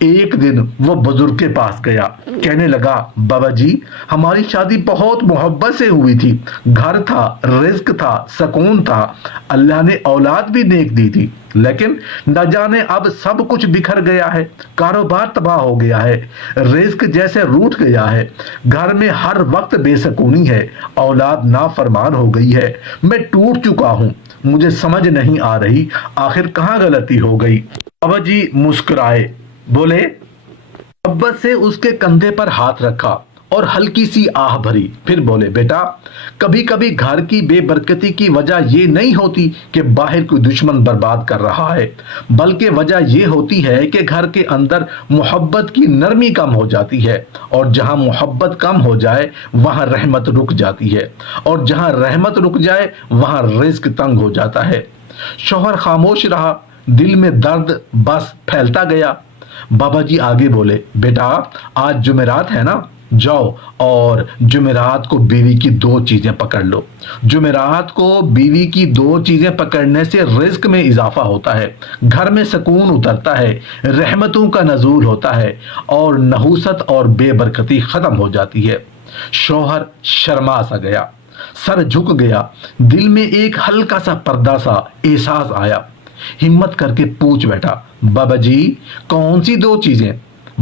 ایک دن وہ بزرگ کے پاس گیا، کہنے لگا بابا جی ہماری شادی بہت محبت سے ہوئی تھی، گھر تھا، رزق تھا، سکون تھا، اللہ نے اولاد بھی نیک دی تھی، لیکن نہ جانے اب سب کچھ بکھر گیا ہے، کاروبار تباہ ہو گیا ہے، رزق جیسے روٹ گیا ہے، گھر میں ہر وقت بے سکونی ہے، اولاد نافرمان ہو گئی ہے، میں ٹوٹ چکا ہوں، مجھے سمجھ نہیں آ رہی آخر کہاں غلطی ہو گئی۔ بابا جی مسکرائے، بولے، محبت سے اس کے کندھے پر ہاتھ رکھا اور ہلکی سی آہ بھری، پھر بولے بیٹا کبھی کبھی گھر کی بے برکتی کی وجہ یہ نہیں ہوتی کہ باہر کوئی دشمن برباد کر رہا ہے، بلکہ وجہ یہ ہوتی ہے کہ گھر کے اندر محبت کی نرمی کم ہو جاتی ہے، اور جہاں محبت کم ہو جائے وہاں رحمت رک جاتی ہے، اور جہاں رحمت رک جائے وہاں رزق تنگ ہو جاتا ہے۔ شوہر خاموش رہا، دل میں درد بس پھیلتا گیا۔ بابا جی آگے بولے، بیٹا آج جمعرات ہے نا، جاؤ اور جمعرات کو بیوی کی دو چیزیں پکڑ لو۔ جمعرات کو بیوی کی دو چیزیں پکڑنے سے رزق میں اضافہ ہوتا ہے، گھر میں سکون اترتا ہے، رحمتوں کا نزول ہوتا ہے، اور نحوست اور بے برکتی ختم ہو جاتی ہے۔ شوہر شرما سا گیا، سر جھک گیا، دل میں ایک ہلکا سا پردہ سا احساس آیا۔ ہمت کر کے پوچھ بیٹھا، بابا جی کون سی دو چیزیں؟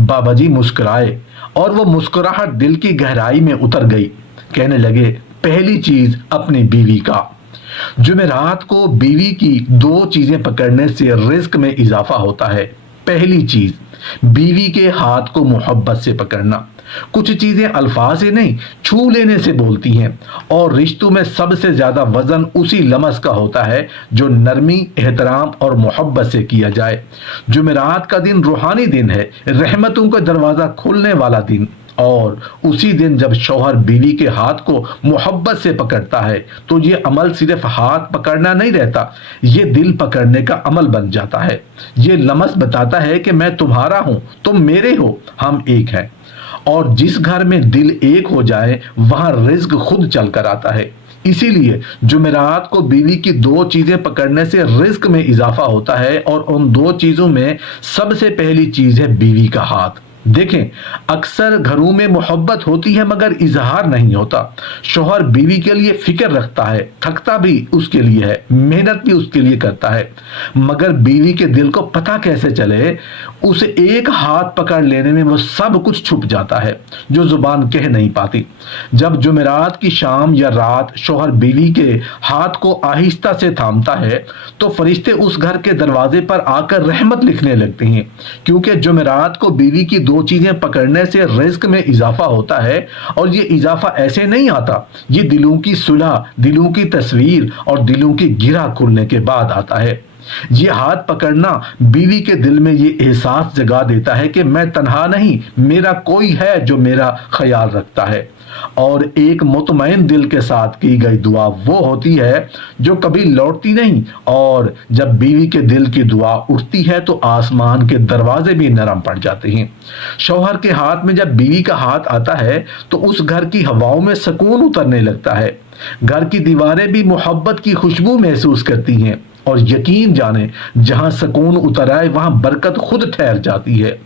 بابا جی مسکرائے، اور وہ مسکراہٹ دل کی گہرائی میں اتر گئی۔ کہنے لگے، پہلی چیز اپنی بیوی کا۔ جمعرات کو بیوی کی دو چیزیں پکڑنے سے رزق میں اضافہ ہوتا ہے۔ پہلی چیز، بیوی کے ہاتھ کو محبت سے پکڑنا۔ کچھ چیزیں الفاظ سے نہیں، چھو لینے سے بولتی ہیں، اور رشتوں میں سب سے زیادہ وزن اسی لمس کا ہوتا ہے جو نرمی، احترام اور محبت سے کیا جائے۔ جمعرات کا دن روحانی دن ہے، رحمتوں کا دروازہ کھولنے والا دن، اور اسی دن جب شوہر بیوی کے ہاتھ کو محبت سے پکڑتا ہے تو یہ عمل صرف ہاتھ پکڑنا نہیں رہتا، یہ دل پکڑنے کا عمل بن جاتا ہے۔ یہ لمس بتاتا ہے کہ میں تمہارا ہوں، تم میرے ہو، ہم ایک ہیں۔ اور جس گھر میں دل ایک ہو جائے وہاں رزق خود چل کر آتا ہے۔ اسی لیے جمعرات کو بیوی کی دو چیزیں پکڑنے سے رزق میں اضافہ ہوتا ہے، اور ان دو چیزوں میں سب سے پہلی چیز ہے بیوی کا ہاتھ۔ دیکھیں اکثر گھروں میں محبت ہوتی ہے مگر اظہار نہیں ہوتا۔ شوہر بیوی کے لیے فکر رکھتا ہے، تھکتا بھی اس کے لیے ہے، محنت بھی اس کے لیے کرتا ہے، مگر بیوی کے دل کو پتہ کیسے چلے؟ اسے ایک ہاتھ پکڑ لینے میں وہ سب کچھ چھپ جاتا ہے جو زبان کہہ نہیں پاتی۔ جب جمعرات کی شام یا رات شوہر بیوی کے ہاتھ کو آہستہ سے تھامتا ہے تو فرشتے اس گھر کے دروازے پر آ کر رحمت لکھنے لگتے ہیں، کیونکہ جمعرات کو بیوی کی دو چیزیں پکڑنے سے رزق میں اضافہ ہوتا ہے، اور یہ اضافہ ایسے نہیں آتا، یہ دلوں کی صلح، دلوں کی تصویر اور دلوں کی گرہ کھلنے کے بعد آتا ہے۔ یہ ہاتھ پکڑنا بیوی کے دل میں یہ احساس جگا دیتا ہے کہ میں تنہا نہیں، میرا کوئی ہے جو میرا خیال رکھتا ہے۔ اور ایک مطمئن دل کے ساتھ کی گئی دعا وہ ہوتی ہے جو کبھی لوٹتی نہیں، اور جب بیوی کے دل کی دعا اٹھتی ہے تو آسمان کے دروازے بھی نرم پڑ جاتے ہیں۔ شوہر کے ہاتھ میں جب بیوی کا ہاتھ آتا ہے تو اس گھر کی ہواؤں میں سکون اترنے لگتا ہے، گھر کی دیواریں بھی محبت کی خوشبو محسوس کرتی ہیں، اور یقین جانیں جہاں سکون اتر آئے وہاں برکت خود ٹھہر جاتی ہے۔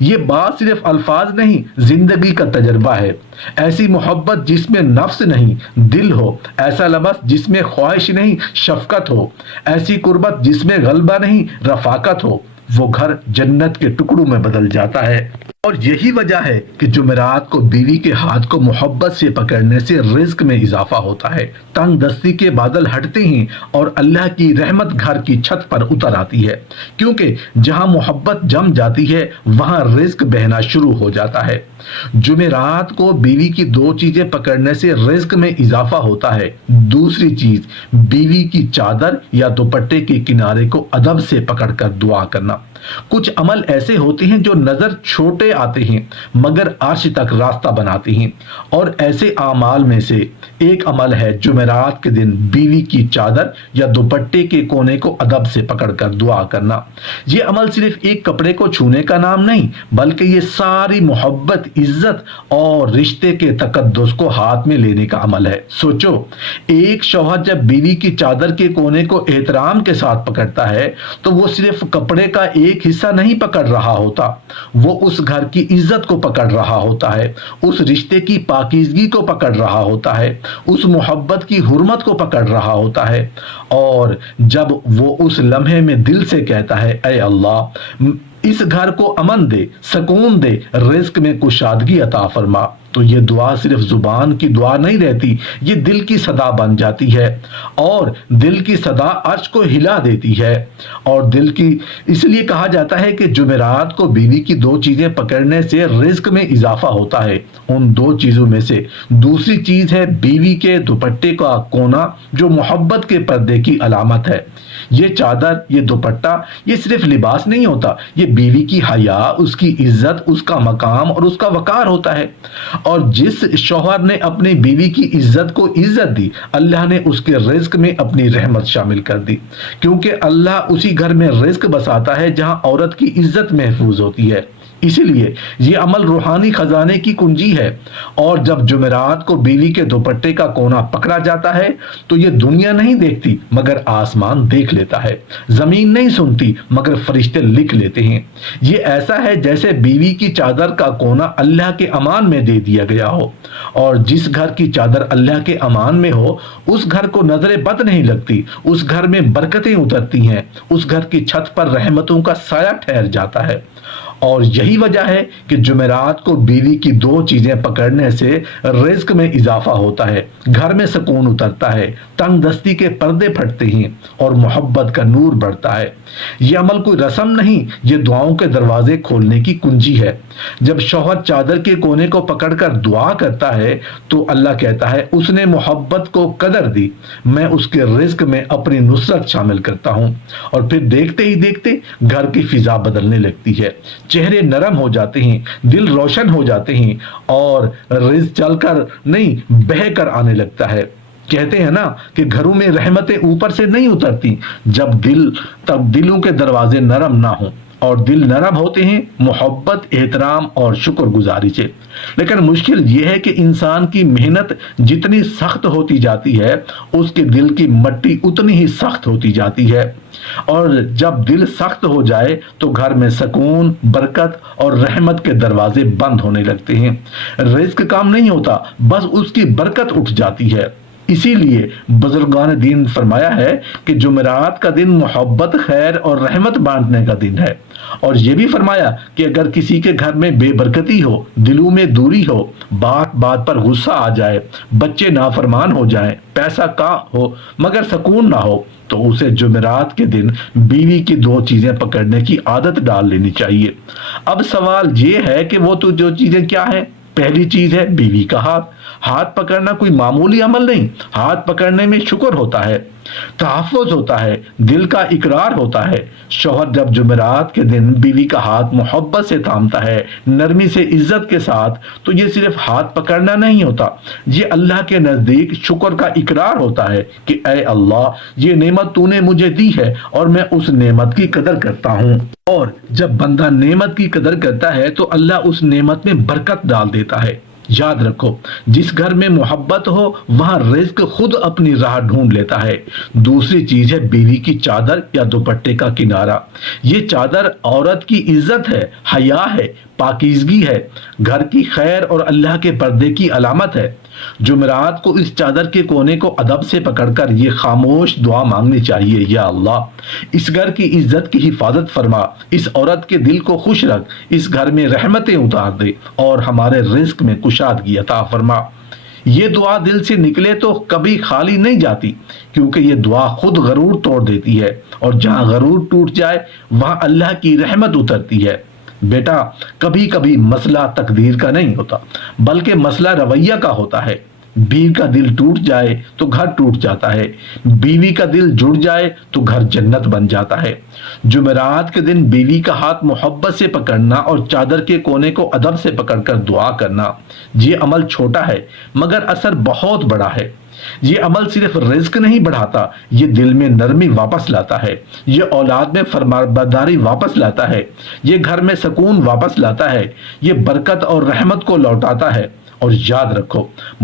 یہ بات صرف الفاظ نہیں، زندگی کا تجربہ ہے۔ ایسی محبت جس میں نفس نہیں دل ہو، ایسا لمس جس میں خواہش نہیں شفقت ہو، ایسی قربت جس میں غلبہ نہیں رفاقت ہو، وہ گھر جنت کے ٹکڑوں میں بدل جاتا ہے۔ اور یہی وجہ ہے کہ جمعرات کو بیوی کے ہاتھ کو محبت سے پکڑنے سے رزق میں اضافہ ہوتا ہے، تنگ دستی کے بادل ہٹتے ہیں اور اللہ کی رحمت گھر کی چھت پر اتر آتی ہے، کیونکہ جہاں محبت جم جاتی ہے وہاں رزق بہنا شروع ہو جاتا ہے۔ جمعرات کو بیوی کی دو چیزیں پکڑنے سے رزق میں اضافہ ہوتا ہے۔ دوسری چیز، بیوی کی چادر یا دوپٹے کے کنارے کو ادب سے پکڑ کر دعا کرنا۔ کچھ عمل ایسے ہوتے ہیں جو نظر چھوٹے آتے ہیں مگر عرش تک راستہ بناتے ہیں، اور ایسے اعمال میں سے ایک عمل ہے جمعرات کے دن بیوی کی چادر یا دوپٹے کے کونے کو ادب سے پکڑ کر دعا کرنا۔ یہ عمل صرف ایک کپڑے کو چھونے کا نام نہیں، بلکہ یہ ساری محبت، عزت اور رشتے کے تقدس کو ہاتھ میں لینے کا عمل ہے۔ سوچو، ایک شوہر جب بیوی کی چادر کے کونے کو احترام کے ساتھ پکڑتا ہے تو وہ صرف کپڑے کا ایک حصہ نہیں پکڑ رہا ہوتا، وہ اس گھر کی عزت کو پکڑ رہا ہوتا ہے، اس رشتے کی پاکیزگی کو پکڑ رہا ہوتا ہے، اس محبت کی حرمت کو پکڑ رہا ہوتا ہے۔ اور جب وہ اس لمحے میں دل سے کہتا ہے اے اللہ اس گھر کو امن دے، سکون دے، رزق میں کشادگی عطا فرما، تو یہ دعا صرف زبان کی دعا نہیں رہتی، یہ دل کی صدا بن جاتی ہے، اور دل کی صدا عرش کو ہلا دیتی ہے۔ اور دل کی اس لیے کہا جاتا ہے کہ جمعرات کو بیوی کی دو چیزیں پکڑنے سے رزق میں اضافہ ہوتا ہے۔ ان دو چیزوں میں سے دوسری چیز ہے بیوی کے دوپٹے کا کونا، جو محبت کے پردے کی علامت ہے۔ یہ چادر، یہ دوپٹہ، یہ صرف لباس نہیں ہوتا، یہ بیوی کی حیا، اس کی عزت، اس کا مقام اور اس کا وقار ہوتا ہے۔ اور جس شوہر نے اپنی بیوی کی عزت کو عزت دی، اللہ نے اس کے رزق میں اپنی رحمت شامل کر دی، کیونکہ اللہ اسی گھر میں رزق بساتا ہے جہاں عورت کی عزت محفوظ ہوتی ہے۔ اسی لیے یہ عمل روحانی خزانے کی کنجی ہے۔ اور جب جمعرات کو بیوی کے دوپٹے کا کونا پکڑا جاتا ہے تو یہ دنیا نہیں دیکھتی مگر آسمان دیکھ لیتا ہے، زمین نہیں سنتی مگر فرشتے لکھ لیتے ہیں۔ یہ ایسا ہے جیسے بیوی کی چادر کا کونا اللہ کے امان میں دے دیا گیا ہو، اور جس گھر کی چادر اللہ کے امان میں ہو اس گھر کو نظر بد نہیں لگتی، اس گھر میں برکتیں اترتی ہیں، اس گھر کی چھت پر رحمتوں کا سایہ ٹھہر جاتا ہے۔ اور یہی وجہ ہے کہ جمعرات کو بیوی کی دو چیزیں پکڑنے سے رزق میں اضافہ ہوتا ہے، گھر میں سکون اترتا ہے، تنگ دستی کے پردے پھٹتے ہیں اور محبت کا نور بڑھتا ہے۔ یہ عمل کوئی رسم نہیں، یہ دعاؤں کے دروازے کھولنے کی کنجی ہے۔ جب شوہر چادر کے کونے کو پکڑ کر دعا کرتا ہے تو اللہ کہتا ہے اس نے محبت کو قدر دی، میں اس کے رزق میں اپنی نصرت شامل کرتا ہوں۔ اور پھر دیکھتے ہی دیکھتے گھر کی فضا بدلنے لگتی ہے، چہرے نرم ہو جاتے ہیں، دل روشن ہو جاتے ہیں، اور رزق چل کر نہیں بہہ کر آنے لگتا ہے۔ کہتے ہیں نا کہ گھروں میں رحمتیں اوپر سے نہیں اترتی تب دلوں کے دروازے نرم نہ ہوں، اور دل نرم ہوتے ہیں محبت، احترام اور شکر گزاری سے۔ لیکن مشکل یہ ہے کہ انسان کی محنت جتنی سخت ہوتی جاتی ہے اس کے دل کی مٹی اتنی ہی سخت ہوتی جاتی ہے، اور جب دل سخت ہو جائے تو گھر میں سکون، برکت اور رحمت کے دروازے بند ہونے لگتے ہیں۔ رزق کام نہیں ہوتا، بس اس کی برکت اٹھ جاتی ہے۔ اسی لیے بزرگان دین فرمایا ہے کہ جمعرات کا دن محبت، خیر اور رحمت بانٹنے کا دن ہے، اور یہ بھی فرمایا کہ اگر کسی کے گھر میں بے برکتی ہو، دلوں میں دوری ہو، بات بات پر غصہ آ جائے، بچے نافرمان ہو جائیں، پیسہ کا ہو مگر سکون نہ ہو، تو اسے جمعرات کے دن بیوی کی دو چیزیں پکڑنے کی عادت ڈال لینی چاہیے۔ اب سوال یہ ہے کہ وہ تو جو چیزیں کیا ہیں؟ پہلی چیز ہے بیوی کا ہاتھ پکڑنا کوئی معمولی عمل نہیں، ہاتھ پکڑنے میں شکر ہوتا ہے، تحفظ ہوتا ہے، دل کا اقرار ہوتا ہے۔ شوہر جب جمعرات کے دن بیوی کا ہاتھ محبت سے تھامتا ہے، نرمی سے، عزت کے ساتھ، تو یہ صرف ہاتھ پکڑنا نہیں ہوتا، یہ اللہ کے نزدیک شکر کا اقرار ہوتا ہے کہ اے اللہ یہ نعمت تو نے مجھے دی ہے اور میں اس نعمت کی قدر کرتا ہوں۔ اور جب بندہ نعمت کی قدر کرتا ہے تو اللہ اس نعمت میں برکت ڈال دیتا ہے۔ یاد رکھو جس گھر میں محبت ہو وہاں رزق خود اپنی راہ ڈھونڈ لیتا ہے۔ دوسری چیز ہے بیوی کی چادر یا دوپٹے کا کنارہ۔ یہ چادر عورت کی عزت ہے، حیا ہے، پاکیزگی ہے، گھر کی خیر اور اللہ کے پردے کی علامت ہے۔ جمعرات کو اس چادر کے کونے کو ادب سے پکڑ کر یہ خاموش دعا مانگنی چاہیے، یا اللہ اس گھر کی عزت کی حفاظت فرما، اس عورت کے دل کو خوش رکھ، اس گھر میں رحمتیں اتار دے اور ہمارے رزق میں کشادگی عطا فرما۔ یہ دعا دل سے نکلے تو کبھی خالی نہیں جاتی، کیونکہ یہ دعا خود غرور توڑ دیتی ہے، اور جہاں غرور ٹوٹ جائے وہاں اللہ کی رحمت اترتی ہے۔ بیٹا کبھی کبھی مسئلہ تقدیر کا نہیں ہوتا بلکہ مسئلہ رویہ کا ہوتا ہے۔ بیوی کا دل ٹوٹ جائے تو گھر ٹوٹ جاتا ہے، بیوی کا دل جڑ جائے تو گھر جنت بن جاتا ہے۔ جمعرات کے دن بیوی کا ہاتھ محبت سے پکڑنا اور چادر کے کونے کو ادب سے پکڑ کر دعا کرنا، یہ عمل چھوٹا ہے مگر اثر بہت بڑا ہے۔ یہ عمل صرف رزق نہیں بڑھاتا، یہ دل میں نرمی واپس لاتا ہے، یہ اولاد میں فرمانبرداری واپس لاتا ہے، یہ گھر میں سکون واپس لاتا ہے، یہ برکت اور رحمت کو لوٹاتا ہے۔ اور یاد رکھو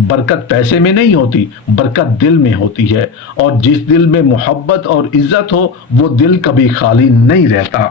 برکت پیسے میں نہیں ہوتی، برکت دل میں ہوتی ہے، اور جس دل میں محبت اور عزت ہو وہ دل کبھی خالی نہیں رہتا۔